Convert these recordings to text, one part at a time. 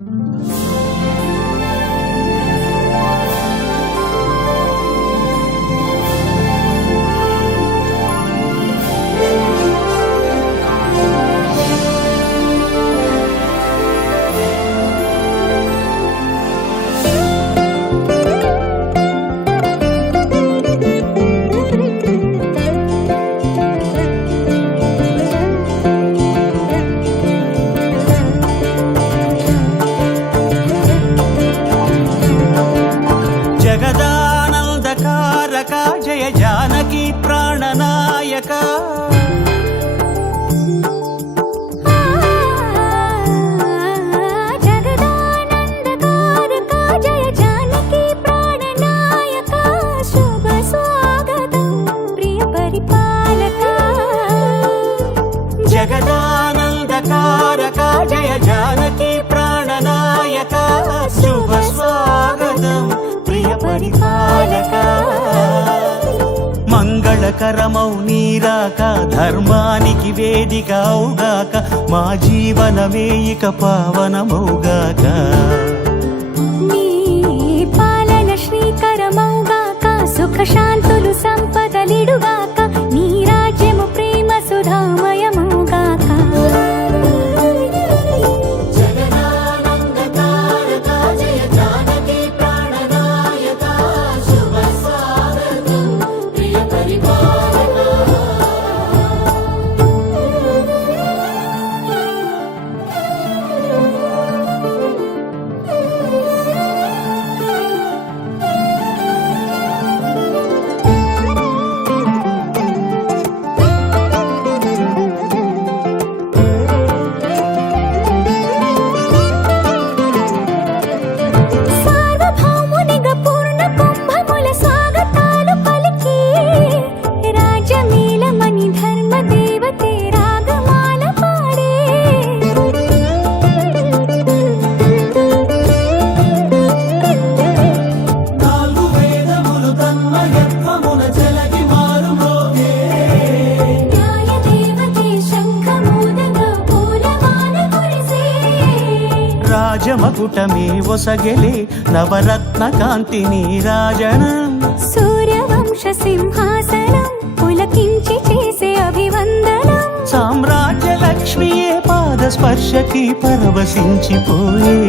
Música పరిపాలక. మంగళకరమౌ నీరాక ధర్మానికి వేదిక అవుగాక మా జీవన వేయిక పావనమౌగాక. పాలన శ్రీకరమౌగాక సుఖశాంతులు సంపదలిడుగా. రామకుటమే ఒసగెలే నవరత్న కాంతి రాజన. సూర్యవంశ సింహాసనం పులకించి చేసే అభివందనం. సామ్రాజ్య లక్ష్మియే పాద స్పర్శకి పరవశించిపోయే.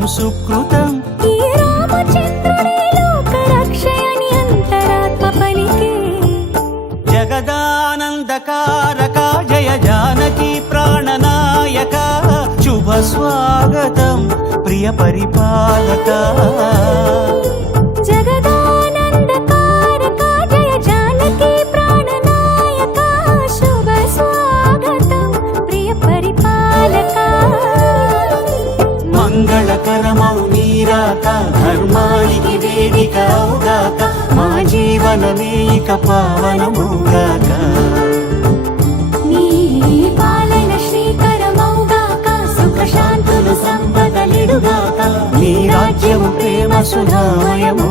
కీర్తనం సుకృతం. జగదానందకారక జయ జానకి ప్రాణనాయక శుభ స్వాగతం ప్రియ పరిపాలక. నీరాక ధర్మానికి వేదిక అవుగాక మా జీవనమే ఇక పావనముగాక నీ సంపదలిడుగాక నీ రాజ్యము ప్రేమ సుధామయము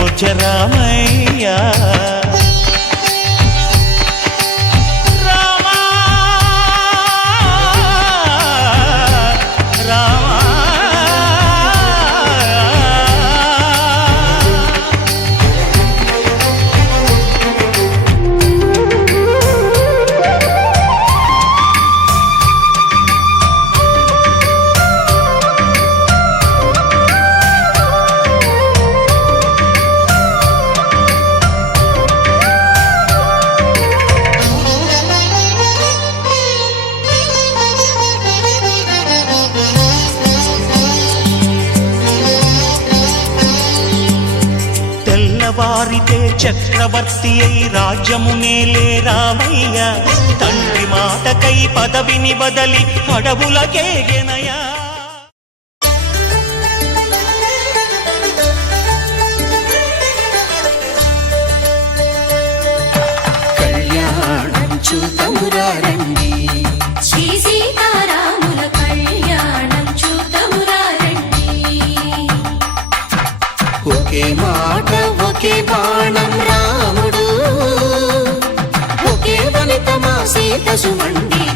అయోధ్య చక్రవర్తి అయి రాజ్యము మేలే రామయ్య తండ్రి మాటకై పదవిని బదలి అడవులకేగెనయా కళ్యాణం చూతమురారండి ఒకే మాట ఒకే బాణ శీతశుమండి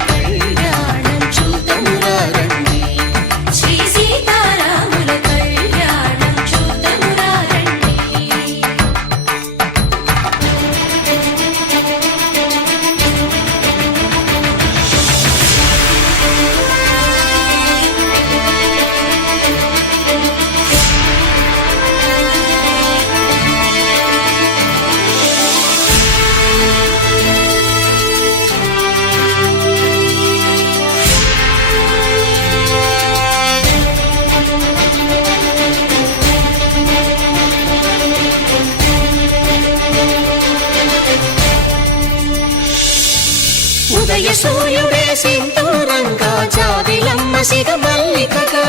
సింధూరంగా జాబిలమ్మ సిగ మల్లికగా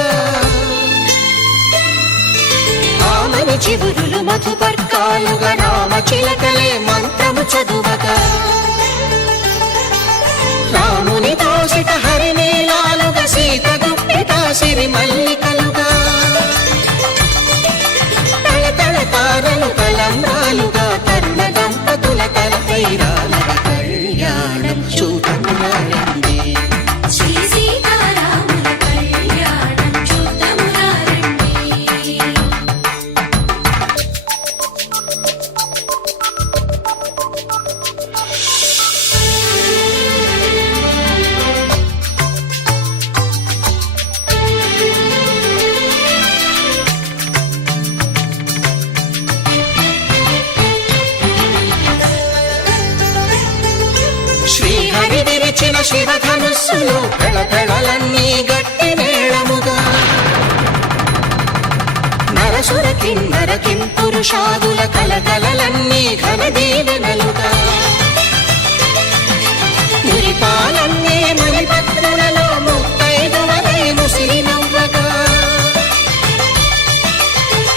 ఆమెను చివురులు మధుపర్కాలుగా రామ చిలకలే మంత్రము చదువగా. రాముని దోసిట హరినీలాలుగా సీత గుప్పిట సిరి మల్లికలుగా. తల తల తారలు కలంబ్రాలుగా తరుణ దంపతుల తలపైరాలుగా కళ్యాణం శివధనుస్సులు పెళపెళలన్నీ గట్టి మేళముగా నరసుర కిన్నర కిం పురుషాదుల కలకలలన్నీ ఘన దీవెనలుగా. మురిపాలన్నీ మునిపత్రులలో ముత్తైదువలై ముసిరి నవ్వగా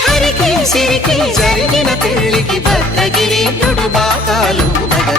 హరికి సిరికి జరిగిన పెళ్ళికి భద్రగిరి బాకాలు మగ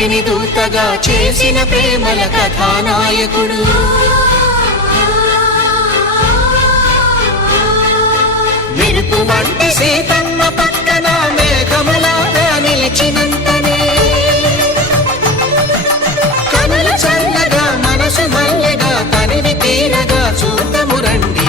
పాపిని దూతగా చేసిన ప్రేమల కథానాయకుడు. మెరుపు వంటి సీతమ్మ పక్కన మేఘములాగా నిలిచినంతనే. కనుల చల్లగా మనసు మల్లెగా తనివి తీరగా చూతము రండి.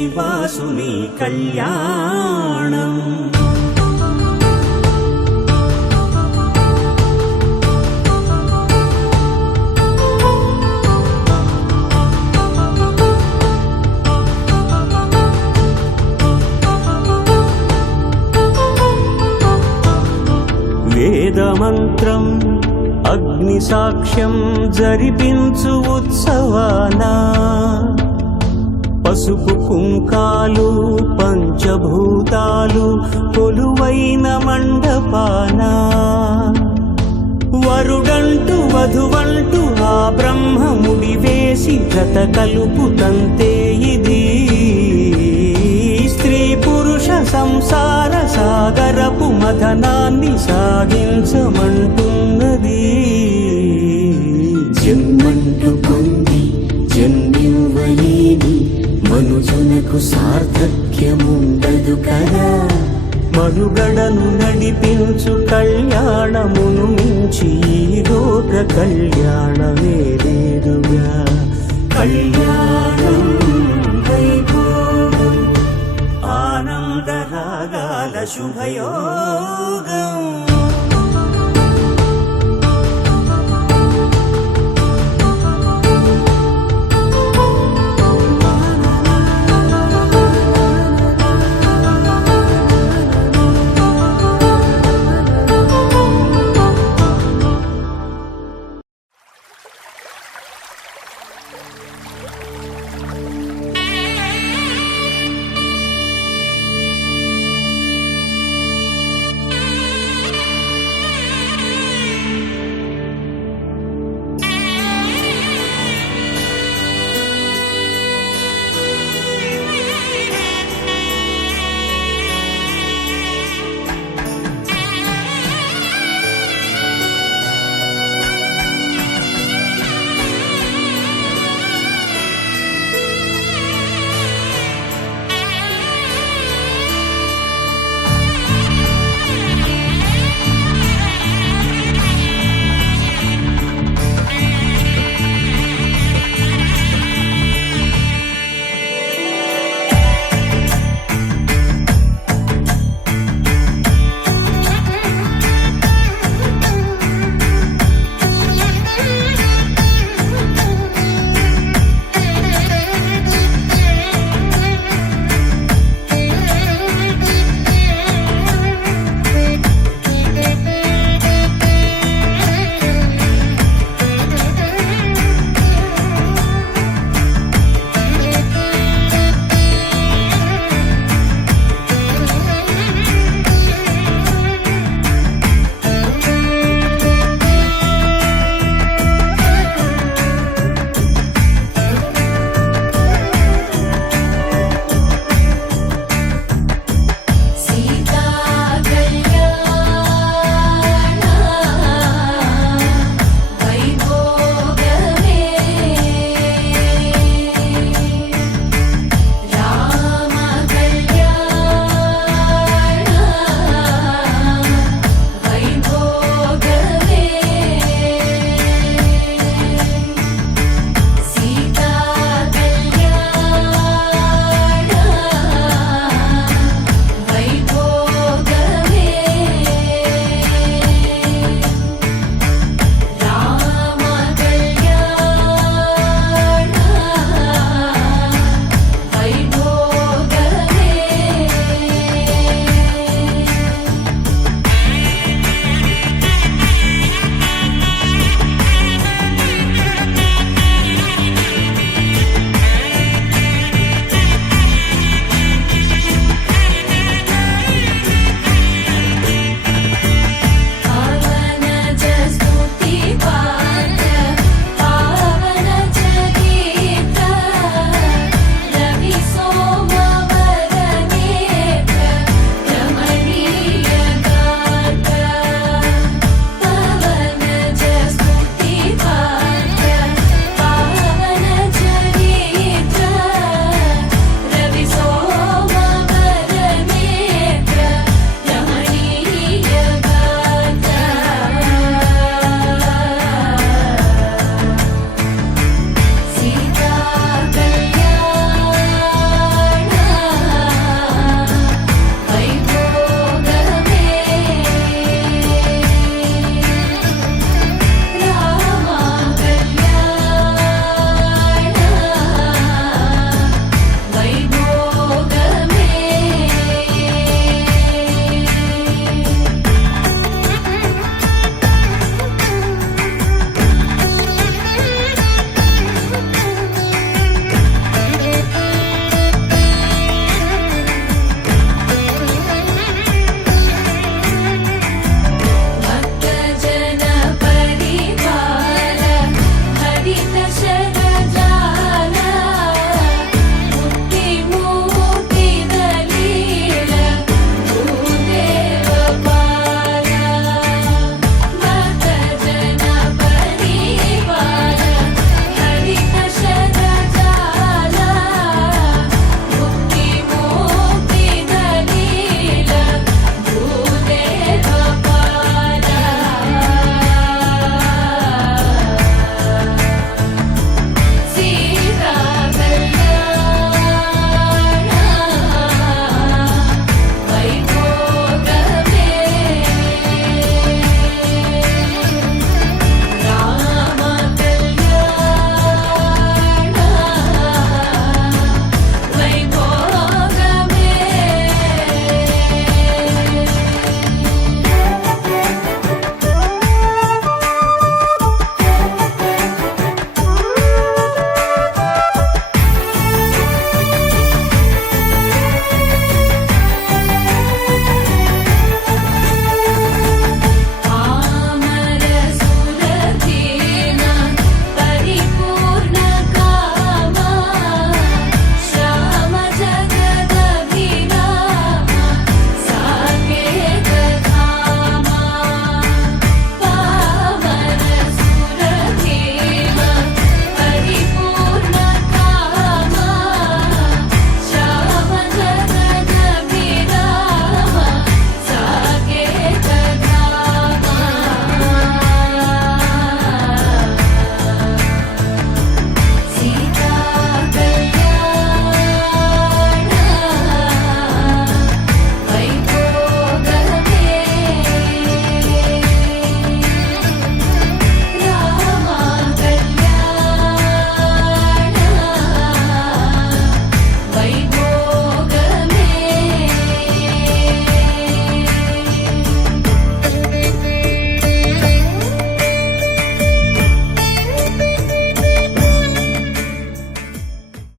శ్రీనివాసుని కళ్యాణం వేసి గత కలుపుతంతే ఇది. స్త్రీ పురుష సంసార సాగరపు మథనాన్ని సాగించమంటున్నది. జన్మంటూ పొంది జన్మివ్వలేని మనుజునకు సార్థక్యముండదు కదా. మనుగడను నడిపించు కళ్యాణమును మించి ఈ లోక కళ్యాణమే లేదుగా. కళ్యాణం వైభోగం. ఆనందరాగాల శుభయోగం.